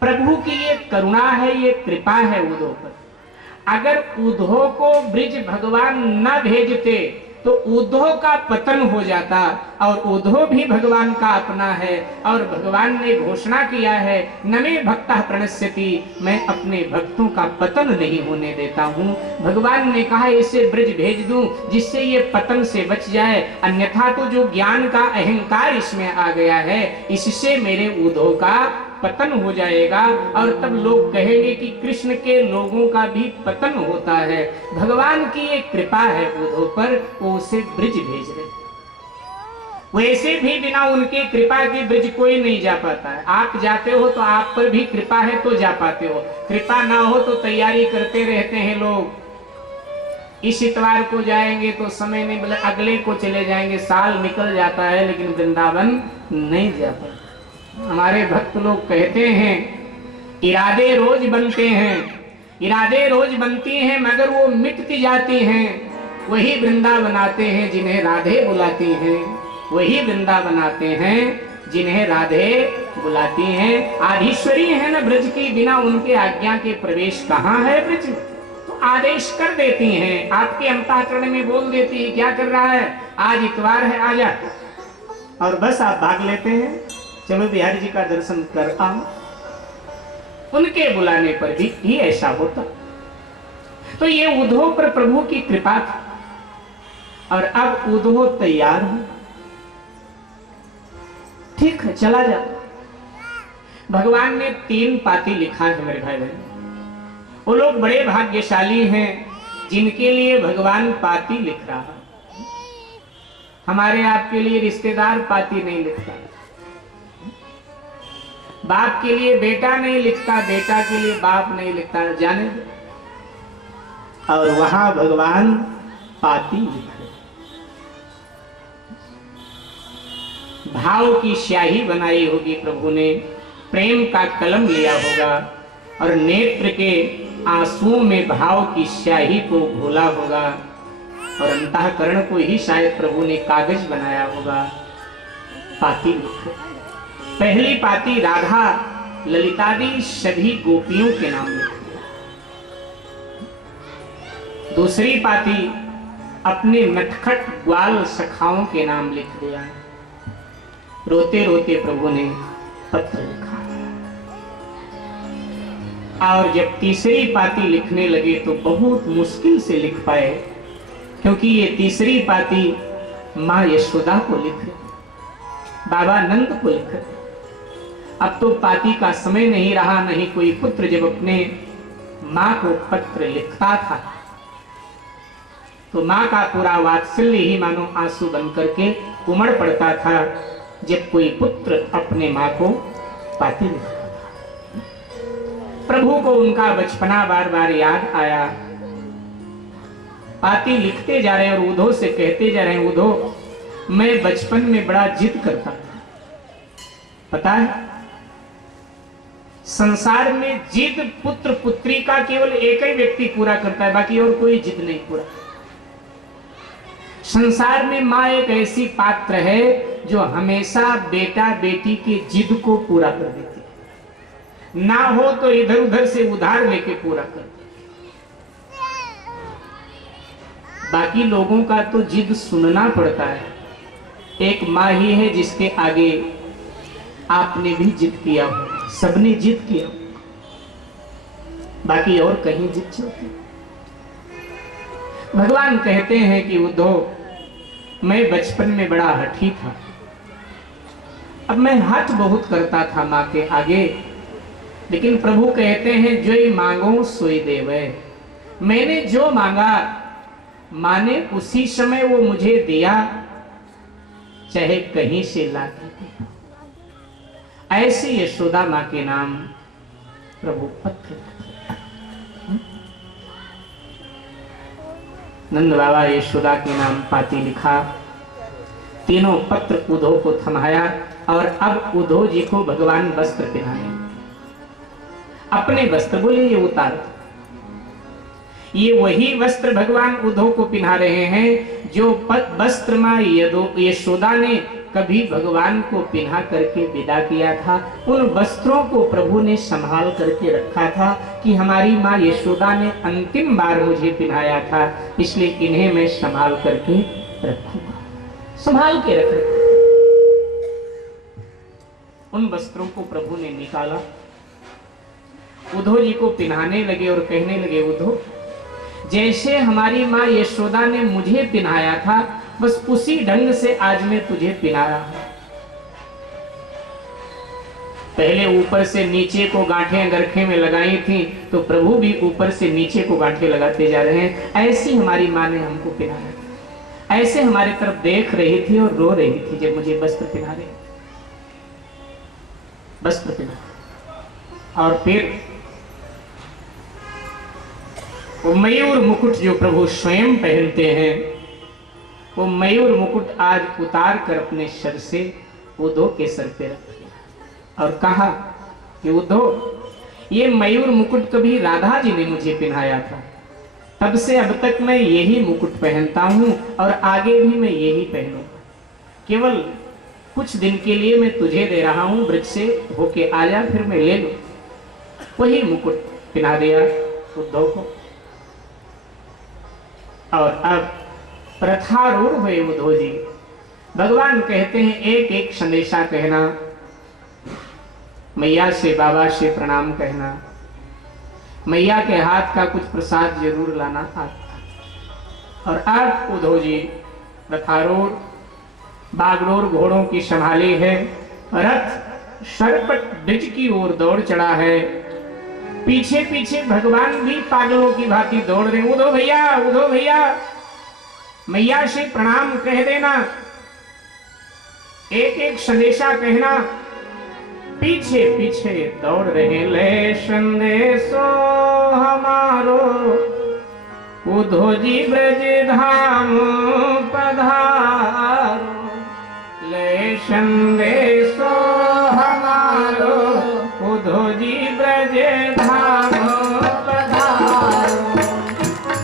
प्रभु की ये करुणा है, ये कृपा है उद्धव पर। अगर उद्धव को ब्रिज भगवान न भेजते तो उद्धव का पतन हो जाता, और उद्धव भी भगवान का अपना है, और भगवान ने घोषणा किया है न मे भक्तः प्रणश्यति, मैं अपने भक्तों का पतन नहीं होने देता हूं। भगवान ने कहा इसे ब्रिज भेज दूं जिससे ये पतन से बच जाए, अन्यथा तो जो ज्ञान का अहंकार इसमें आ गया है इससे मेरे उद्धव का पतन हो जाएगा, और तब लोग कहेंगे कि कृष्ण के लोगों का भी पतन होता है। भगवान की एक कृपा है उद्धव पर, वो उसे ब्रिज भेज रहे। वैसे भी बिना उनकी कृपा के ब्रिज कोई नहीं जा पाता है। आप जाते हो तो आप पर भी कृपा है तो जा पाते हो, कृपा ना हो तो तैयारी करते रहते हैं लोग। इस इतवार को जाएंगे तो समय नहीं, बोले अगले को चले जाएंगे, साल निकल जाता है लेकिन वृंदावन नहीं जा पाता। हमारे भक्त लोग कहते हैं इरादे रोज बनते हैं, इरादे रोज बनती हैं मगर वो मिटती जाती हैं। वही वृंदावन आते हैं जिन्हें राधे बुलाती हैं, वही वृंदावन आते हैं जिन्हें राधे बुलाती हैं। आधीश्वरी है ना ब्रज की, बिना उनके आज्ञा के प्रवेश कहाँ है ब्रज में, तो आदेश कर देती हैं, आपके अंतःकरण में बोल देती है क्या कर रहा है, आज इतवार है आजा, और बस आप भाग लेते हैं, चलो बिहारी जी का दर्शन कर आओ। उनके बुलाने पर भी ऐसा होता। तो ये उद्धव पर प्रभु की कृपा थी, और अब उद्धव तैयार हो, ठीक है चला जा। भगवान ने 3 पाती लिखा है मेरे भाई बहन। वो लोग बड़े भाग्यशाली हैं जिनके लिए भगवान पाती लिख रहा है। हमारे आपके लिए रिश्तेदार पाती नहीं लिखता, बाप के लिए बेटा नहीं लिखता, बेटा के लिए बाप नहीं लिखता, जाने दो। और वहां भगवान पाती लिख रहे, भाव की स्याही बनाई होगी प्रभु ने, प्रेम का कलम लिया होगा और नेत्र के आंसुओं में भाव की स्याही को घोला होगा, और अंतःकरण को ही शायद प्रभु ने कागज बनाया होगा। पाती लिखे। पहली पाती राधा ललितादि सभी गोपियों के नाम लिखी, दूसरी पाती अपने नटखट ग्वाल सखाओं के नाम लिख दिया। रोते रोते प्रभु ने पत्र लिखा, और जब तीसरी पाती लिखने लगे तो बहुत मुश्किल से लिख पाए, क्योंकि ये तीसरी पाती माँ यशोदा को लिख रहे, बाबा नंद को लिख रहे। अब तो पाती का समय नहीं रहा, नहीं कोई पुत्र जब अपने माँ को पत्र लिखता था तो माँ का पूरा वात्सल्य ही मानो आंसू बन करके उमड़ पड़ता था जब कोई पुत्र अपने माँ को पाती लिखता था। प्रभु को उनका बचपना बार बार याद आया। पाती लिखते जा रहे हैं और उद्धव से कहते जा रहे हैं, उद्धव मैं बचपन में बड़ा जिद करता था, पता है संसार में जिद पुत्र पुत्री का केवल एक ही व्यक्ति पूरा करता है, बाकी और कोई जिद नहीं पूरा। संसार में माँ एक ऐसी पात्र है जो हमेशा बेटा बेटी के जिद को पूरा कर देती है, ना हो तो इधर उधर से उधार लेके पूरा कर देती। बाकी लोगों का तो जिद सुनना पड़ता है, एक माँ ही है जिसके आगे आपने भी जिद किया हो, सबने जिद किया, बाकी और कहीं जिद चलती। भगवान कहते हैं कि उद्धव मैं बचपन में बड़ा हठी था, अब मैं हठ बहुत करता था माँ के आगे, लेकिन प्रभु कहते हैं जो ही मांगो सोई देवे, मैंने जो मांगा माँ ने उसी समय वो मुझे दिया, चाहे कहीं से ला के दिया। ऐसी यशोदा माँ के नाम प्रभु पत्र। नंद बाबा यशोदा के नाम पाती लिखा, तीनों पत्र उद्धव को थमाया, और अब उद्धव जी को भगवान वस्त्र पहनाए, अपने वस्त्र बोले ये उतार। ये वही वस्त्र भगवान उद्धव को पहना रहे हैं जो वस्त्र मां यशोदा ने कभी भगवान को पहना करके विदा किया था। उन वस्त्रों को प्रभु ने संभाल करके रखा था कि हमारी माँ यशोदा ने अंतिम बार मुझे पहनाया था, इसलिए इन्हें मैं संभाल करके रखूंगा, संभाल के रख। उन वस्त्रों को प्रभु ने निकाला, उद्धव जी को पहनाने लगे और कहने लगे, उद्धव जैसे हमारी माँ यशोदा ने मुझे पहनाया था बस उसी ढंग से आज मैं तुझे पहना रहा हूं। पहले ऊपर से नीचे को गांठें गरखे में लगाई थी, तो प्रभु भी ऊपर से नीचे को गांठें लगाते जा रहे हैं। ऐसी हमारी माँ ने हमको पहनाया था, ऐसे हमारी तरफ देख रही थी और रो रही थी जब मुझे वस्त्र पहना रहे, वस्त्र पहना। और फिर वो मयूर मुकुट जो प्रभु स्वयं पहनते हैं, वो मयूर मुकुट आज उतार कर अपने सर से उद्धव के सर पे रख दिया और कहा कि उद्धव ये मयूर मुकुट कभी राधा जी ने मुझे पहनाया था, तब से अब तक मैं यही मुकुट पहनता हूं और आगे भी मैं यही पहनूंगा। केवल कुछ दिन के लिए मैं तुझे दे रहा हूं, ब्रज से होके आया, फिर मैं ले लूं। वही मुकुट पहना दिया उद्धव को। और अब प्रथारूढ़ हुए उद्धव जी। भगवान कहते हैं एक एक संदेशा कहना, मैया से बाबा से प्रणाम कहना, मैया के हाथ का कुछ प्रसाद जरूर लाना आता। और अब उद्धव जी प्रथारूढ़ बागडोर घोड़ों की संभाली है, रथ सरपट ब्रिज की ओर दौड़ चढ़ा है, पीछे पीछे भगवान भी पागलों की भांति दौड़ रहे। उद्धव भैया मैया से प्रणाम कह देना, एक एक संदेशा कहना। पीछे पीछे दौड़ रहे, ले संदेशो हमारो उद्धव जी ब्रज धाम पधारो, ले संदेशो हमारो उद्धव जी ब्रज धाम पधारो,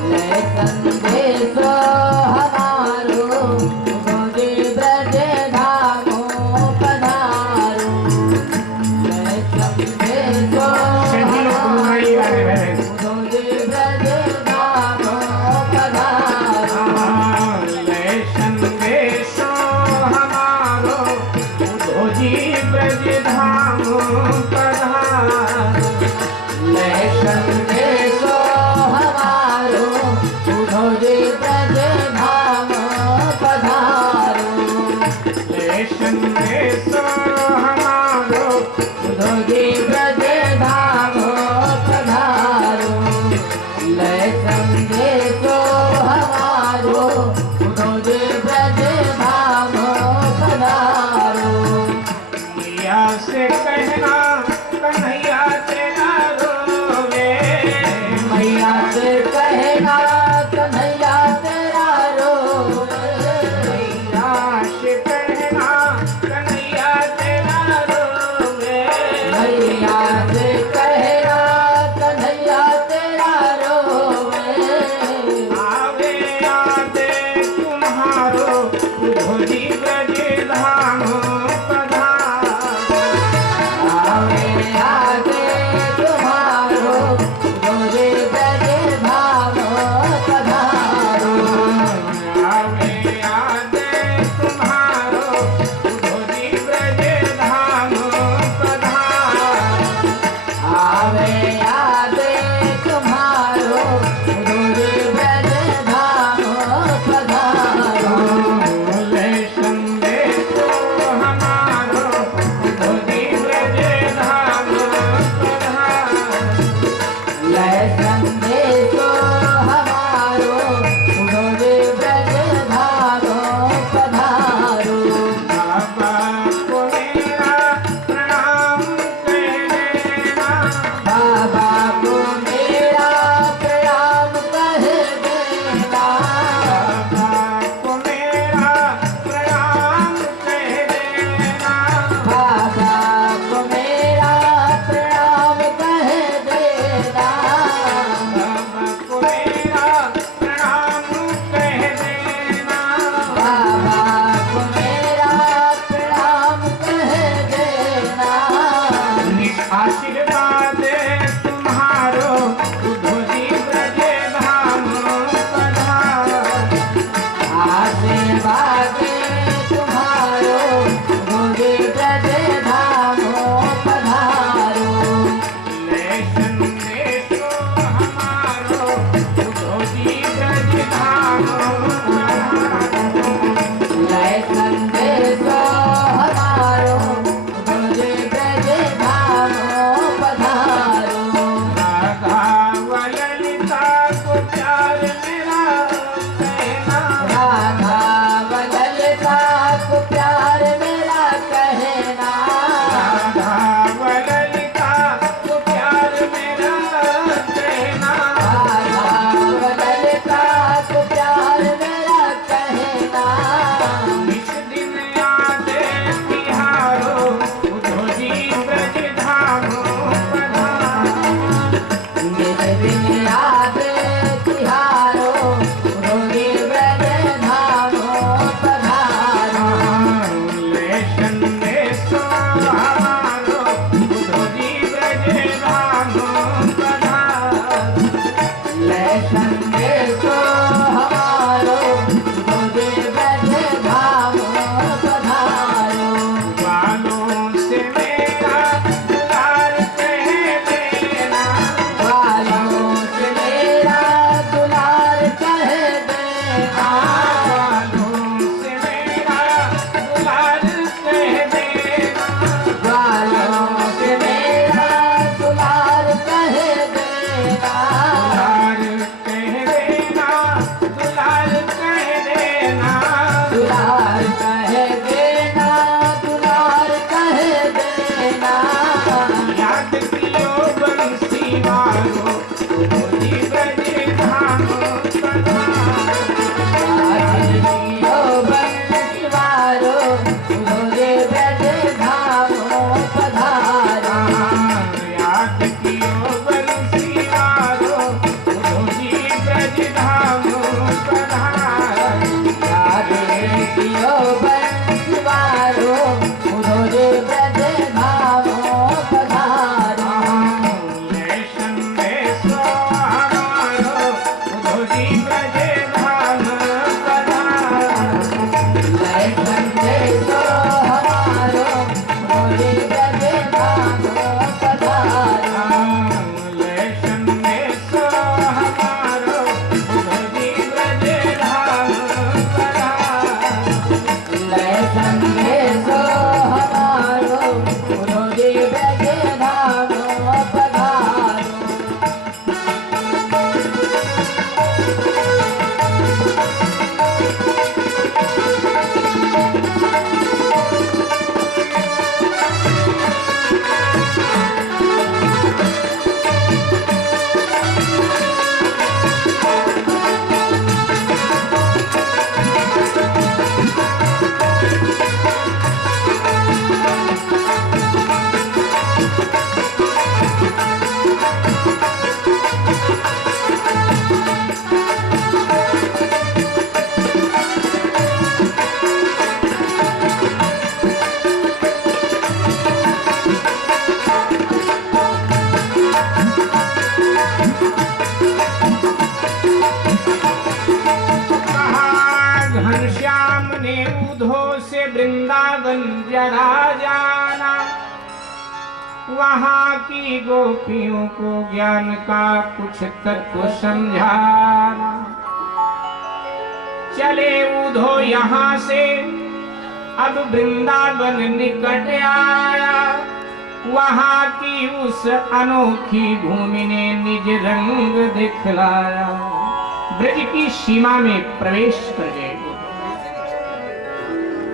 ले संदेशो हमारो उद्धव जी ब्रज धाम पधारो, ले संदेशो उद्धव जी ब्रज धाम पधारो, ले संदेशो हमारो उद्धव जी ब्रज धाम पधारो, ले संदेशो हमारो उद्धव जी ब्रज धाम पधारो, ले संदेशो हमारो उद्धव जी ब्रज धाम पधारो, ले संदेशो हमारो उद्धव जी ब्रज धाम पधारो, मैया से कहना कन्हैया तेरा रोवे, नाथ कियो बंसी वारो उधो जी ब्रज धाम पधारो। राधे कियो बंसीवारो उधो जी ब्रज धाम पधारो। ले संदेशो हमारो उधो जी ब्रज धाम पधारो। ले संदेशो हमारो उधो जी ब्रज धाम पधारो। ले संदेशो हमारो उधो जी ब्रज धाम पधारो। ले संदेशो हमारो उधो जी ब्रज धाम पधारो। कहा घनश्याम ने उधो से वृंदावन जरा जाना, वहां की गोपियों को ज्ञान का कुछ तत्व समझाना। चले उधो यहाँ से अब वृंदावन निकट आया, वहां की उस अनोखी भूमि ने निज रंग दिखलाया। ब्रज की सीमा में प्रवेश कर गए।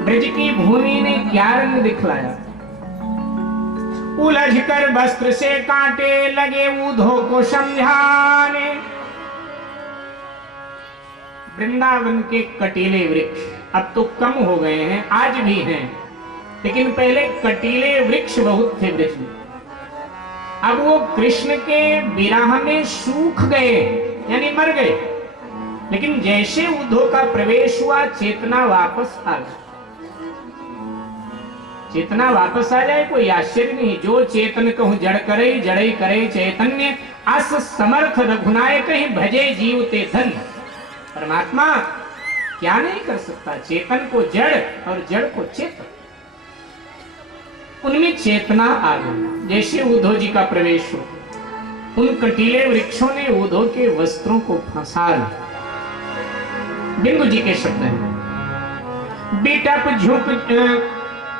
ब्रज की भूमि ने क्या रंग दिखलाया? उलझ कर वस्त्र से कांटे लगे उधो को समझाने। वृंदावन के कटीले वृक्ष अब तो कम हो गए हैं, आज भी हैं, लेकिन पहले कटीले वृक्ष बहुत थे ब्रज में। अब वो कृष्ण के विरह में सूख गए, यानी मर गए। लेकिन जैसे उद्धव का प्रवेश हुआ, चेतना वापस आ गई। चेतना वापस आ जाए कोई आश्चर्य नहीं। जो चेतन कहूं जड़ करे, जड़ई करे चैतन्य, अस समर्थ रघुनायक ही भजे जीव ते धन। परमात्मा क्या नहीं कर सकता? चेतन को जड़ और जड़ को चेतन, उनमें चेतना आ गई। जैसे उद्धव जी का प्रवेश हो, उन कटीले वृक्षों ने उद्धव के वस्त्रों को फंसा लिया। बिंदु जी के शब्द हैं, बिटप झुक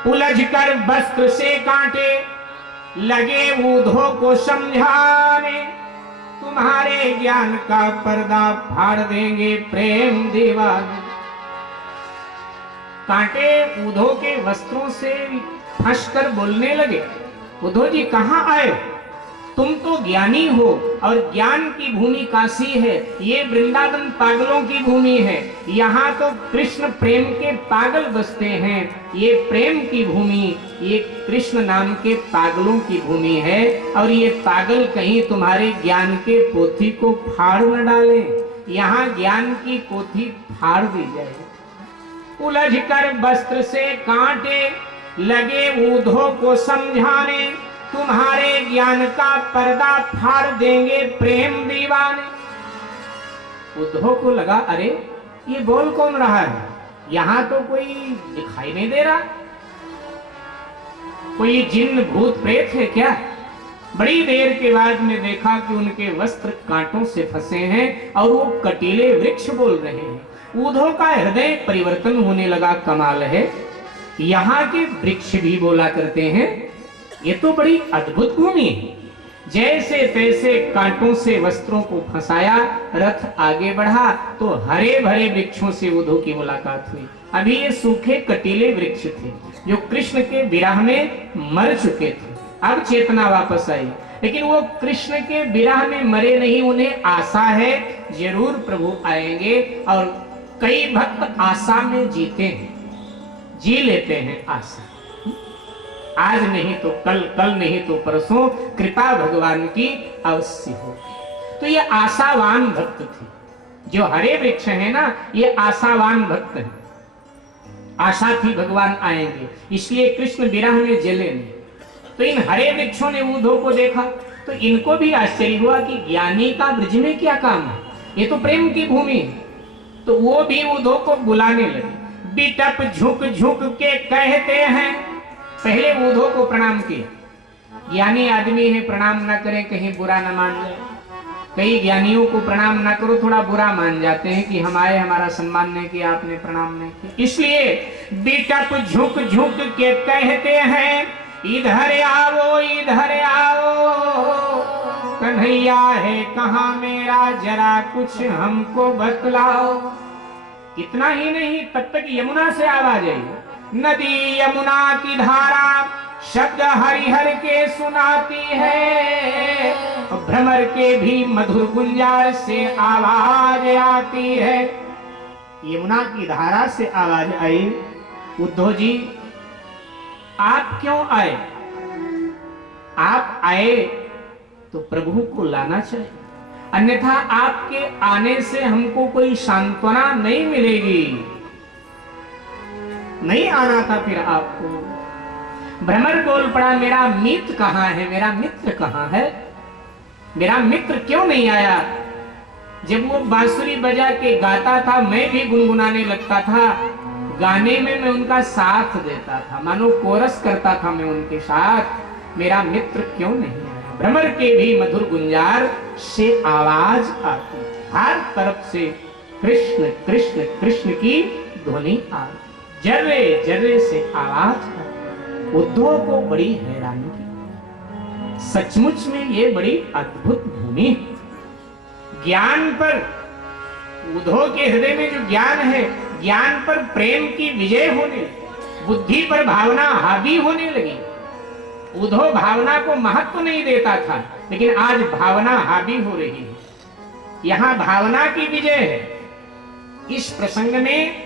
उलझ कर वस्त्र से कांटे लगे उद्धव को समझाने। तुम्हारे ज्ञान का पर्दा फाड़ देंगे प्रेम दीवाने। कांटे उद्धव के वस्त्रों से फंसकर बोलने लगे, उद्धव जी कहाँ आए? तुम तो ज्ञानी हो और ज्ञान की भूमि काशी है, ये वृंदावन पागलों की भूमि है। यहाँ तो कृष्ण प्रेम के पागल बसते हैं। ये प्रेम की भूमि, ये कृष्ण नाम के पागलों की भूमि है। और ये पागल कहीं तुम्हारे ज्ञान के पोथी को फाड़ न डाले। यहाँ ज्ञान की पोथी फाड़ दी जाए। उलझ कर वस्त्र से कांटे लगे उद्धव को समझाने। तुम्हारे ज्ञान का पर्दा फाड़ देंगे प्रेम दीवाने। उद्धव को लगा, अरे ये बोल कौन रहा है? यहाँ तो कोई दिखाई नहीं दे रहा, कोई जिन्न भूत प्रेत है क्या? बड़ी देर के बाद में देखा कि उनके वस्त्र कांटों से फंसे हैं और वो कटीले वृक्ष बोल रहे हैं। उद्धव का हृदय परिवर्तन होने लगा। कमाल है, यहाँ के वृक्ष भी बोला करते हैं। ये तो बड़ी अद्भुत भूमि है। जैसे तैसे कांटों से वस्त्रों को फंसाया, रथ आगे बढ़ा तो हरे भरे वृक्षों से उद्धव की मुलाकात हुई। अभी ये सूखे कटीले वृक्ष थे जो कृष्ण के विरह में मर चुके थे। अब चेतना वापस आई, लेकिन वो कृष्ण के विरह में मरे नहीं। उन्हें आशा है जरूर प्रभु आएंगे। और कई भक्त आशा में जीते हैं, जी लेते हैं आशा। आज नहीं तो कल, कल नहीं तो परसों कृपा भगवान की अवश्य होगी। तो ये आशावान भक्त थे। जो हरे वृक्ष है ना, ये आशावान भक्त है। आशा थी भगवान आएंगे, इसलिए कृष्ण विरह में जले नहीं। तो इन हरे वृक्षों ने ऊधो को देखा तो इनको भी आश्चर्य हुआ कि ज्ञानी का ब्रज में क्या काम है, ये तो प्रेम की भूमि है। तो वो भी ऊधो को बुलाने लगे। बिटप झुक झुक के कहते हैं, पहले ऊधो को प्रणाम किया। ज्ञानी आदमी है, प्रणाम ना करें कहीं बुरा ना मान जाए। कई ज्ञानियों को प्रणाम ना करो थोड़ा बुरा मान जाते हैं कि हम आए, हमारा सम्मान नहीं किया, आपने प्रणाम नहीं किया। इसलिए बिटप झुक झुक के कहते हैं, इधर आओ इधर आओ, कन्हैया है कहाँ मेरा, जरा कुछ हमको बतलाओ। इतना ही नहीं, तब तक यमुना से आवाज आई। नदी यमुना की धारा शब्द हरिहर के सुनाती है, भ्रमर के भी मधुर गुंजार से आवाज आती है। यमुना की धारा से आवाज आई, उद्धव जी आप क्यों आए? आप आए तो प्रभु को लाना चाहिए, अन्यथा आपके आने से हमको कोई सांत्वना नहीं मिलेगी। नहीं आना था फिर आपको। भ्रमर बोल पड़ा, मेरा मित्र कहाँ है, मेरा मित्र कहाँ है, मेरा मित्र क्यों नहीं आया? जब वो बांसुरी बजा के गाता था, मैं भी गुनगुनाने लगता था, गाने में मैं उनका साथ देता था, मानो कोरस करता था मैं उनके साथ। मेरा मित्र क्यों नहीं आया? भ्रमर के भी मधुर गुंजार से आवाज आती, हर तरफ से कृष्ण कृष्ण कृष्ण की ध्वनि आती, जर्रे जर्रे से आवाज आती। उद्धव को बड़ी हैरानी की, सचमुच में ये बड़ी अद्भुत भूमि है। ज्ञान पर, उद्धव के हृदय में जो ज्ञान है, ज्ञान पर प्रेम की विजय होने लगी, बुद्धि पर भावना हावी होने लगी। उद्धव भावना को महत्व नहीं देता था, लेकिन आज भावना हावी हो रही है। यहां भावना की विजय है। इस प्रसंग में